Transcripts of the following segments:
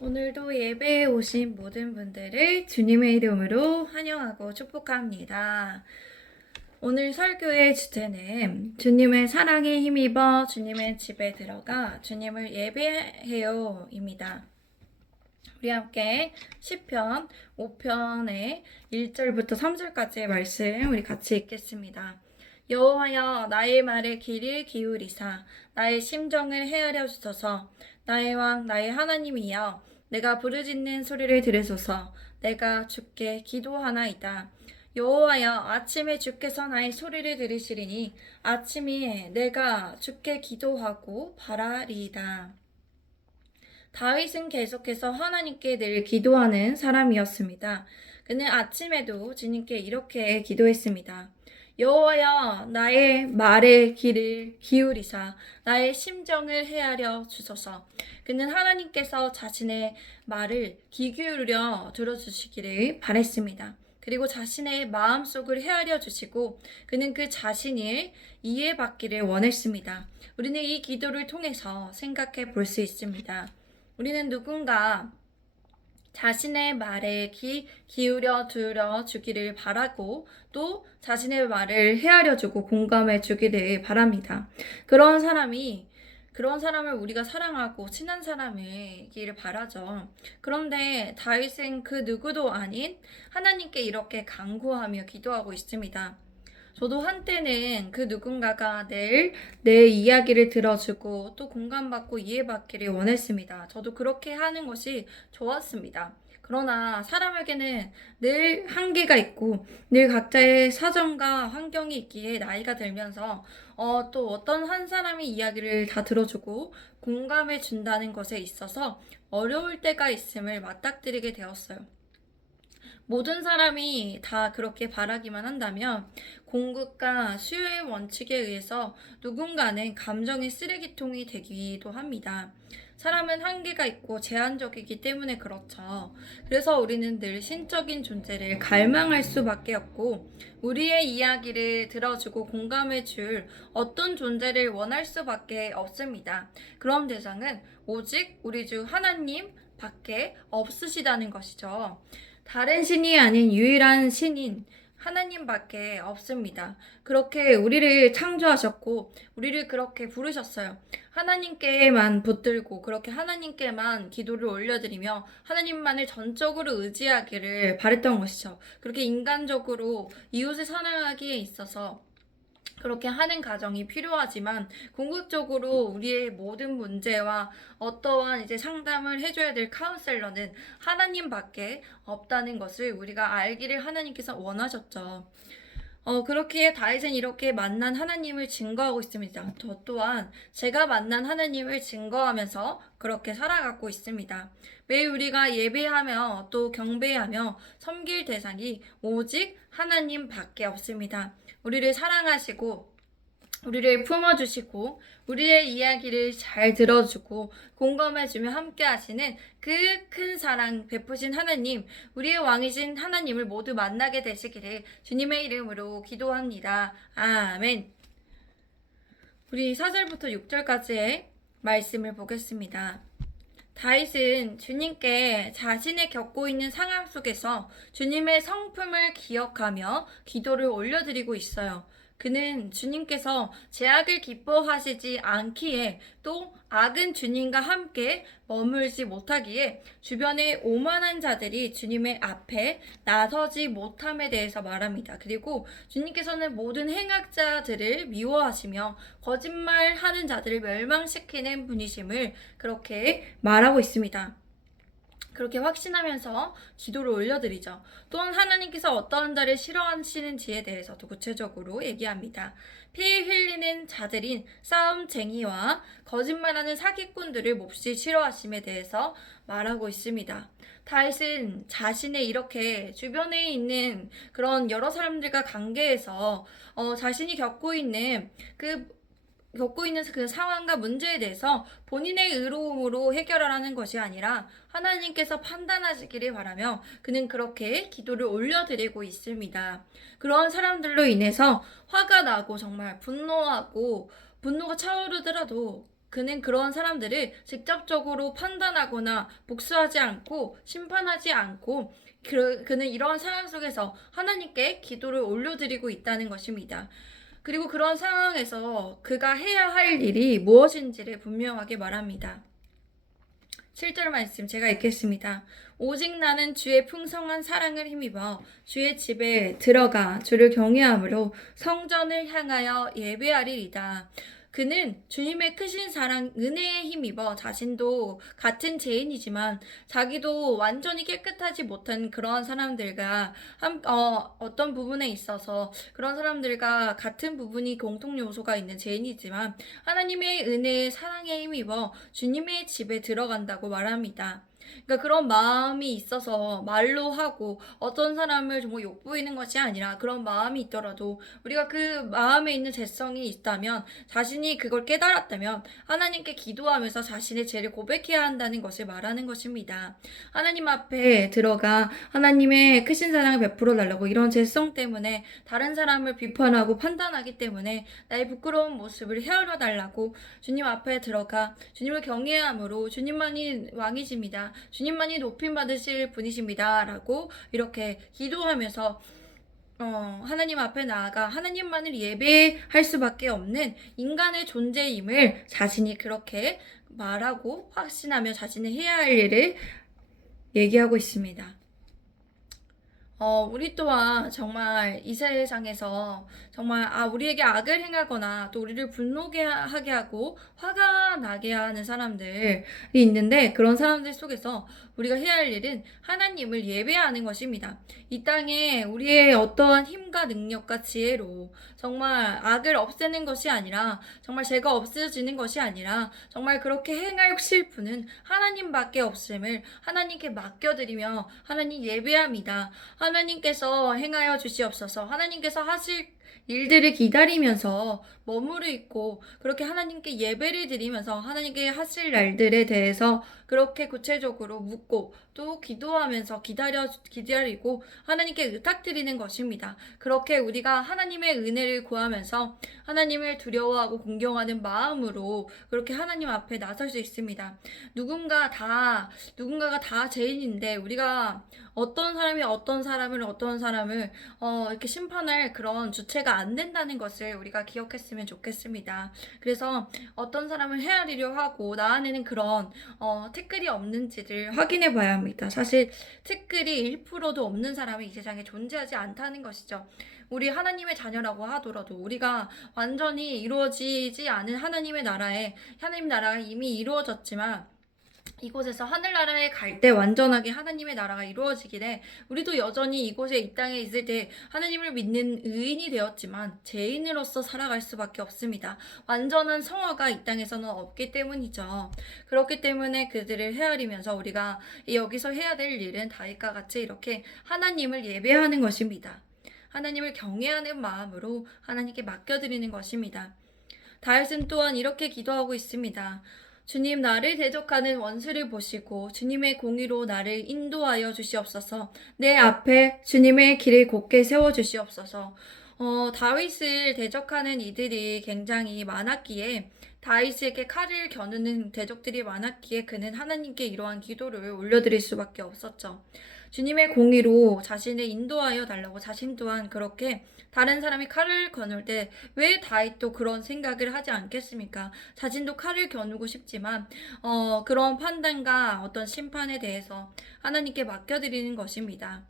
오늘도 예배에 오신 모든 분들을 주님의 이름으로 환영하고 축복합니다. 오늘 설교의 주제는 주님의 사랑에 힘입어 주님의 집에 들어가 주님을 예배해요입니다. 우리 함께 시편 5편의 1절부터 3절까지의 말씀 우리 같이 읽겠습니다. 여호와여 나의 말에 귀를 기울이사 나의 심정을 헤아려 주소서. 나의 왕 나의 하나님이여 내가 부르짖는 소리를 들으소서. 내가 주께 기도하나이다. 여호와여 아침에 주께서 나의 소리를 들으시리니 아침에 내가 주께 기도하고 바라리이다. 다윗은 계속해서 하나님께 늘 기도하는 사람이었습니다. 그는 아침에도 주님께 이렇게 기도했습니다. 여호와여 나의 말에 귀를 기울이사 나의 심정을 헤아려 주소서. 그는 하나님께서 자신의 말을 귀 기울여 들어주시기를 바랬습니다. 그리고 자신의 마음속을 헤아려 주시고 그는 그 자신을 이해받기를 원했습니다. 우리는 이 기도를 통해서 생각해 볼 수 있습니다. 우리는 누군가 자신의 말에 귀 기울여 들어 주기를 바라고 또 자신의 말을 헤아려 주고 공감해 주기를 바랍니다. 그런 사람을 우리가 사랑하고 친한 사람이기를 바라죠. 그런데 다윗은 그 누구도 아닌 하나님께 이렇게 간구하며 기도하고 있습니다. 저도 한때는 그 누군가가 늘 내 이야기를 들어주고 또 공감받고 이해받기를 원했습니다. 저도 그렇게 하는 것이 좋았습니다. 그러나 사람에게는 늘 한계가 있고 늘 각자의 사정과 환경이 있기에 나이가 들면서 또 어떤 한 사람의 이야기를 다 들어주고 공감해 준다는 것에 있어서 어려울 때가 있음을 맞닥뜨리게 되었어요. 모든 사람이 다 그렇게 바라기만 한다면 공급과 수요의 원칙에 의해서 누군가는 감정의 쓰레기통이 되기도 합니다. 사람은 한계가 있고 제한적이기 때문에 그렇죠. 그래서 우리는 늘 신적인 존재를 갈망할 수밖에 없고 우리의 이야기를 들어주고 공감해줄 어떤 존재를 원할 수밖에 없습니다. 그런 대상은 오직 우리 주 하나님 밖에 없으시다는 것이죠. 다른 신이 아닌 유일한 신인 하나님밖에 없습니다. 그렇게 우리를 창조하셨고 우리를 그렇게 부르셨어요. 하나님께만 붙들고 그렇게 하나님께만 기도를 올려드리며 하나님만을 전적으로 의지하기를 바랬던 것이죠. 그렇게 인간적으로 이웃을 사랑하기에 있어서 그렇게 하는 과정이 필요하지만 궁극적으로 우리의 모든 문제와 어떠한 이제 상담을 해줘야 될 카운셀러는 하나님밖에 없다는 것을 우리가 알기를 하나님께서 원하셨죠. 그렇게 다윗은 이렇게 만난 하나님을 증거하고 있습니다. 저 또한 제가 만난 하나님을 증거하면서 그렇게 살아가고 있습니다. 매일 우리가 예배하며 또 경배하며 섬길 대상이 오직 하나님밖에 없습니다. 우리를 사랑하시고 우리를 품어주시고 우리의 이야기를 잘 들어주고 공감해주며 함께 하시는 그 큰 사랑 베푸신 하나님, 우리의 왕이신 하나님을 모두 만나게 되시기를 주님의 이름으로 기도합니다. 아멘. 우리 4절부터 6절까지의 말씀을 보겠습니다. 다윗은 주님께 자신이 겪고 있는 상황 속에서 주님의 성품을 기억하며 기도를 올려드리고 있어요. 그는 주님께서 죄악을 기뻐하시지 않기에 또 악은 주님과 함께 머물지 못하기에 주변의 오만한 자들이 주님의 앞에 나서지 못함에 대해서 말합니다. 그리고 주님께서는 모든 행악자들을 미워하시며 거짓말하는 자들을 멸망시키는 분이심을 그렇게 말하고 있습니다. 그렇게 확신하면서 기도를 올려드리죠. 또한 하나님께서 어떠한 자를 싫어하시는지에 대해서도 구체적으로 얘기합니다. 피 흘리는 자들인 싸움쟁이와 거짓말하는 사기꾼들을 몹시 싫어하심에 대해서 말하고 있습니다. 다윗은 자신의 이렇게 주변에 있는 그런 여러 사람들과 관계에서 자신이 겪고 있는 그 상황과 문제에 대해서 본인의 의로움으로 해결하라는 것이 아니라 하나님께서 판단하시기를 바라며 그는 그렇게 기도를 올려드리고 있습니다. 그런 사람들로 인해서 화가 나고 정말 분노가 차오르더라도 그는 그런 사람들을 직접적으로 판단하거나 복수하지 않고 심판하지 않고 그는 이러한 상황 속에서 하나님께 기도를 올려드리고 있다는 것입니다. 그리고 그런 상황에서 그가 해야 할 일이 무엇인지를 분명하게 말합니다. 7절 말씀 제가 읽겠습니다. 오직 나는 주의 풍성한 사랑을 힘입어 주의 집에 들어가 주를 경외함으로 성전을 향하여 예배하리이다. 그는 주님의 크신 사랑, 은혜에 힘입어 자신도 같은 죄인이지만 자기도 완전히 깨끗하지 못한 그런 사람들과 어떤 부분에 있어서 그런 사람들과 같은 부분이 공통 요소가 있는 죄인이지만 하나님의 은혜의 사랑에 힘입어 주님의 집에 들어간다고 말합니다. 그러니까 그런 마음이 있어서 말로 하고 어떤 사람을 정말 욕보이는 것이 아니라 그런 마음이 있더라도 우리가 그 마음에 있는 죄성이 있다면 자신이 그걸 깨달았다면 하나님께 기도하면서 자신의 죄를 고백해야 한다는 것을 말하는 것입니다. 하나님 앞에 들어가 하나님의 크신 사랑을 베풀어 달라고 이런 죄성 때문에 다른 사람을 비판하고 판단하기 때문에 나의 부끄러운 모습을 헤아려 달라고 주님 앞에 들어가 주님을 경외함으로 주님만이 왕이십니다. 주님만이 높임 받으실 분이십니다. 라고 이렇게 기도하면서 하나님 앞에 나아가 하나님만을 예배할 수밖에 없는 인간의 존재임을 자신이 그렇게 말하고 확신하며 자신이 해야 할 일을 얘기하고 있습니다. 우리 또한 정말 이 세상에서 정말 우리에게 악을 행하거나 또 우리를 분노하게 하고 화가 나게 하는 사람들이 있는데 그런 사람들 속에서 우리가 해야 할 일은 하나님을 예배하는 것입니다. 이 땅에 우리의 어떠한 힘과 능력과 지혜로 정말 악을 없애는 것이 아니라 정말 죄가 없어지는 것이 아니라 정말 그렇게 행하실 분은 하나님밖에 없음을 하나님께 맡겨드리며 하나님 예배합니다. 하나님께서 행하여 주시옵소서. 하나님께서 하실 일들을 기다리면서 머무르 있고 그렇게 하나님께 예배를 드리면서 하나님께 하실 날들에 대해서 그렇게 구체적으로 묻고 또 기도하면서 기다리고 하나님께 의탁드리는 것입니다. 그렇게 우리가 하나님의 은혜를 구하면서 하나님을 두려워하고 공경하는 마음으로 그렇게 하나님 앞에 나설 수 있습니다. 누군가가 다 죄인인데 우리가 어떤 사람을 이렇게 심판할 그런 주체가 안 된다는 것을 우리가 기억했으면 좋겠습니다. 그래서 어떤 사람을 헤아리려 하고 나 안에는 그런 티끌이 없는지를 확인해 봐야 합니다. 사실 티끌이 1%도 없는 사람이 이 세상에 존재하지 않다는 것이죠. 우리 하나님의 자녀라고 하더라도 우리가 완전히 이루어지지 않은 하나님 나라가 이미 이루어졌지만 이곳에서 하늘나라에 갈 때 완전하게 하나님의 나라가 이루어지기에 우리도 여전히 이 땅에 있을 때 하나님을 믿는 의인이 되었지만 죄인으로서 살아갈 수밖에 없습니다. 완전한 성화가 이 땅에서는 없기 때문이죠. 그렇기 때문에 그들을 헤아리면서 우리가 여기서 해야 될 일은 다윗과 같이 이렇게 하나님을 예배하는 것입니다. 하나님을 경외하는 마음으로 하나님께 맡겨드리는 것입니다. 다윗은 또한 이렇게 기도하고 있습니다. 주님, 나를 대적하는 원수를 보시고 주님의 공의로 나를 인도하여 주시옵소서. 내 앞에 주님의 길을 곧게 세워 주시옵소서. 다윗을 대적하는 이들이 굉장히 많았기에 다윗에게 칼을 겨누는 대적들이 많았기에 그는 하나님께 이러한 기도를 올려드릴 수밖에 없었죠. 주님의 공의로 자신을 인도하여 달라고 자신 또한 그렇게 다른 사람이 칼을 겨눌 때 왜 다윗도 그런 생각을 하지 않겠습니까? 자신도 칼을 겨누고 싶지만 그런 판단과 어떤 심판에 대해서 하나님께 맡겨드리는 것입니다.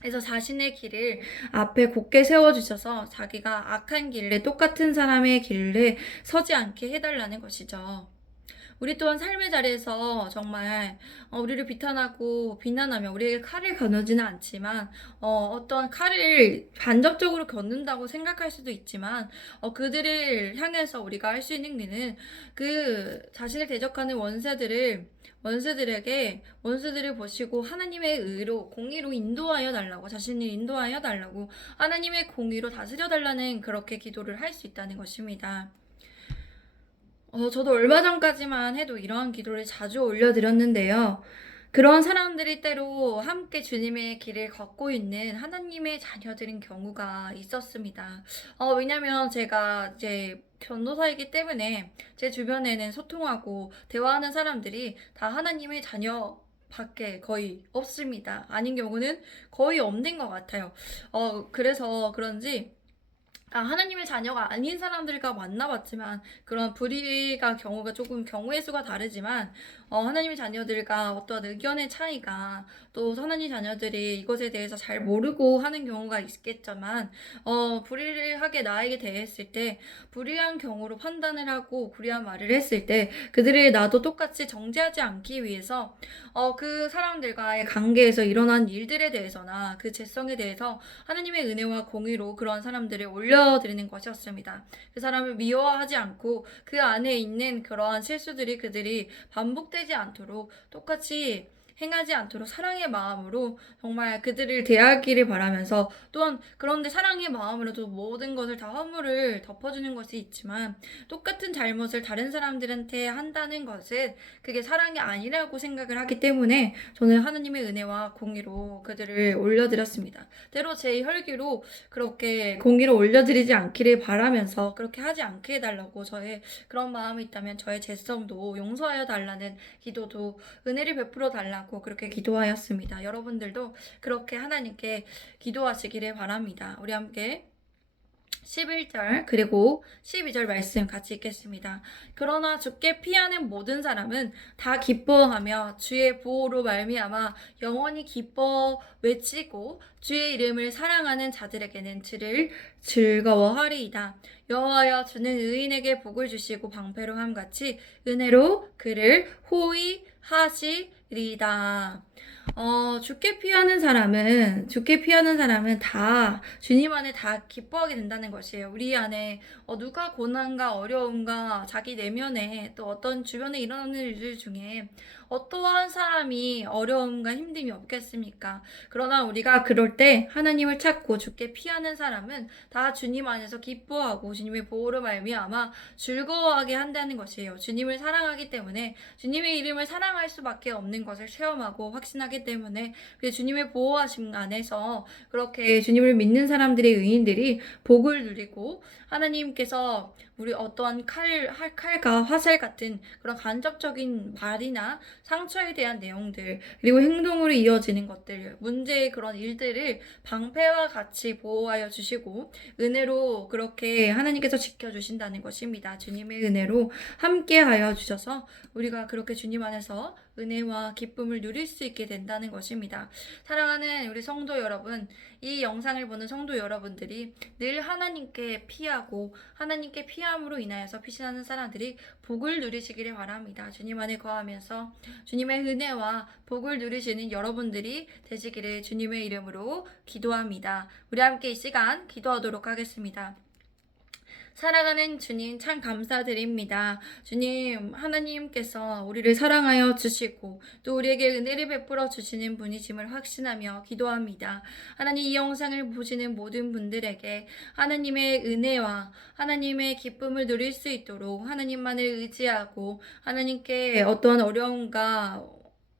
그래서 자신의 길을 앞에 곧게 세워주셔서 자기가 악한 길에 똑같은 사람의 길에 서지 않게 해달라는 것이죠. 우리 또한 삶의 자리에서 정말 우리를 비탄하고 비난하며 우리에게 칼을 겨누지는 않지만 어떤 칼을 간접적으로 겨눈다고 생각할 수도 있지만 그들을 향해서 우리가 할 수 있는 일은 그 자신을 대적하는 원수들을 보시고 하나님의 의로 공의로 인도하여 달라고 자신을 인도하여 달라고 하나님의 공의로 다스려 달라는 그렇게 기도를 할 수 있다는 것입니다. 저도 얼마 전까지만 해도 이러한 기도를 자주 올려드렸는데요. 그런 사람들이 때로 함께 주님의 길을 걷고 있는 하나님의 자녀들인 경우가 있었습니다. 왜냐면 제가 이제 전도사이기 때문에 제 주변에는 소통하고 대화하는 사람들이 다 하나님의 자녀 밖에 거의 없습니다. 아닌 경우는 거의 없는 것 같아요. 그래서 그런지 하나님의 자녀가 아닌 사람들과 만나봤지만 그런 불의가 경우가 조금 경우의 수가 다르지만 하나님의 자녀들과 어떠한 의견의 차이가 또 하나님 자녀들이 이것에 대해서 잘 모르고 하는 경우가 있겠지만 불의를 하게 나에게 대했을 때 불의한 경우로 판단을 하고 불의한 말을 했을 때 그들을 나도 똑같이 정죄하지 않기 위해서 그 사람들과의 관계에서 일어난 일들에 대해서나 그 죄성에 대해서 하나님의 은혜와 공의로 그런 사람들을 올려드리는 것이었습니다. 그 사람을 미워하지 않고 그 안에 있는 그러한 실수들이 그들이 반복되지 않도록 똑같이 행하지 않도록 사랑의 마음으로 정말 그들을 대하기를 바라면서 또한 그런데 사랑의 마음으로도 모든 것을 다 허물을 덮어주는 것이 있지만 똑같은 잘못을 다른 사람들한테 한다는 것은 그게 사랑이 아니라고 생각을 하기 때문에 저는 하나님의 은혜와 공의로 그들을 올려드렸습니다. 때로 제 혈기로 그렇게 공의로 올려드리지 않기를 바라면서 그렇게 하지 않게 해달라고 저의 그런 마음이 있다면 저의 죄성도 용서하여 달라는 기도도 은혜를 베풀어 달라고 그렇게 기도하였습니다. 여러분들도 그렇게 하나님께 기도하시기를 바랍니다. 우리 함께 11절 그리고 12절 말씀 같이 읽겠습니다. 그러나 주께 피하는 모든 사람은 다 기뻐하며 주의 보호로 말미암아 영원히 기뻐 외치고 주의 이름을 사랑하는 자들에게는 주를 즐거워하리이다. 여호와여 주는 의인에게 복을 주시고 방패로 함같이 은혜로 그를 호위하시리이다. 주께 피하는 사람은 다 주님 안에 다 기뻐하게 된다는 것이에요. 우리 안에 누가 고난과 어려움과 자기 내면에 또 어떤 주변에 일어나는 일들 중에 어떠한 사람이 어려움과 힘듦이 없겠습니까? 그러나 우리가 그럴 때 하나님을 찾고 주께 피하는 사람은 다 주님 안에서 기뻐하고 주님의 보호로 말미암아 즐거워하게 한다는 것이에요. 주님을 사랑하기 때문에 주님의 이름을 사랑할 수밖에 없는 것을 체험하고 확신하기 때문에 주님의 보호하심 안에서 그렇게 주님을 믿는 사람들의 의인들이 복을 누리고 하나님께서 우리 어떠한 칼과 화살 같은 그런 간접적인 말이나 상처에 대한 내용들 그리고 행동으로 이어지는 것들 문제의 그런 일들을 방패와 같이 보호하여 주시고 은혜로 그렇게 하나님께서 지켜주신다는 것입니다. 주님의 은혜로 함께하여 주셔서 우리가 그렇게 주님 안에서 은혜와 기쁨을 누릴 수 있게 된다는 것입니다. 사랑하는 우리 성도 여러분, 이 영상을 보는 성도 여러분들이 늘 하나님께 피하고 하나님께 피함으로 인하여서 피신하는 사람들이 복을 누리시기를 바랍니다. 주님 안에 거하면서 주님의 은혜와 복을 누리시는 여러분들이 되시기를 주님의 이름으로 기도합니다. 우리 함께 이 시간 기도하도록 하겠습니다. 사랑하는 주님 참 감사드립니다. 주님 하나님께서 우리를 사랑하여 주시고 또 우리에게 은혜를 베풀어 주시는 분이심을 확신하며 기도합니다. 하나님 이 영상을 보시는 모든 분들에게 하나님의 은혜와 하나님의 기쁨을 누릴 수 있도록 하나님만을 의지하고 하나님께 어떠한 어려움과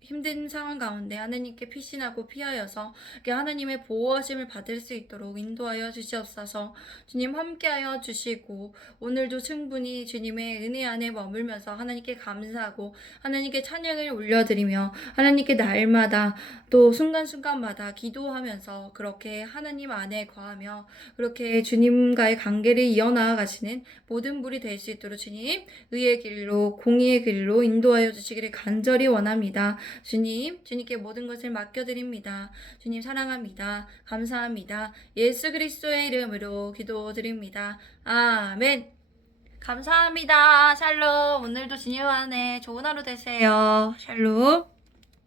힘든 상황 가운데 하나님께 피신하고 피하여서 하나님의 보호하심을 받을 수 있도록 인도하여 주시옵소서. 주님 함께하여 주시고 오늘도 충분히 주님의 은혜 안에 머물면서 하나님께 감사하고 하나님께 찬양을 올려드리며 하나님께 날마다 또 순간순간마다 기도하면서 그렇게 하나님 안에 거하며 그렇게 주님과의 관계를 이어나가시는 모든 분이 될 수 있도록 주님 의의 길로 공의의 길로 인도하여 주시기를 간절히 원합니다. 주님께 모든 것을 맡겨드립니다. 주님 사랑합니다. 감사합니다. 예수 그리스도의 이름으로 기도드립니다. 아멘. 감사합니다. 샬롬. 오늘도 주님 안에 좋은 하루 되세요. 샬롬.